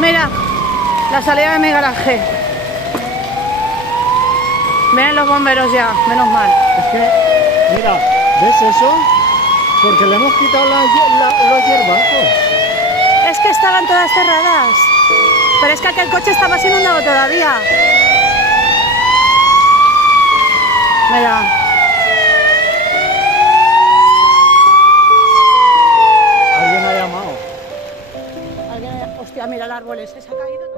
Mira, la salida de mi garaje. Vienen los bomberos ya, menos mal. Es que, mira, ¿ves eso? Porque le hemos quitado los hierbazos. Es que estaban todas cerradas. Pero es que aquel coche estaba sin inundado todavía. Mira. Alguien ha llamado. Hostia, mira el árbol ese, se ha caído.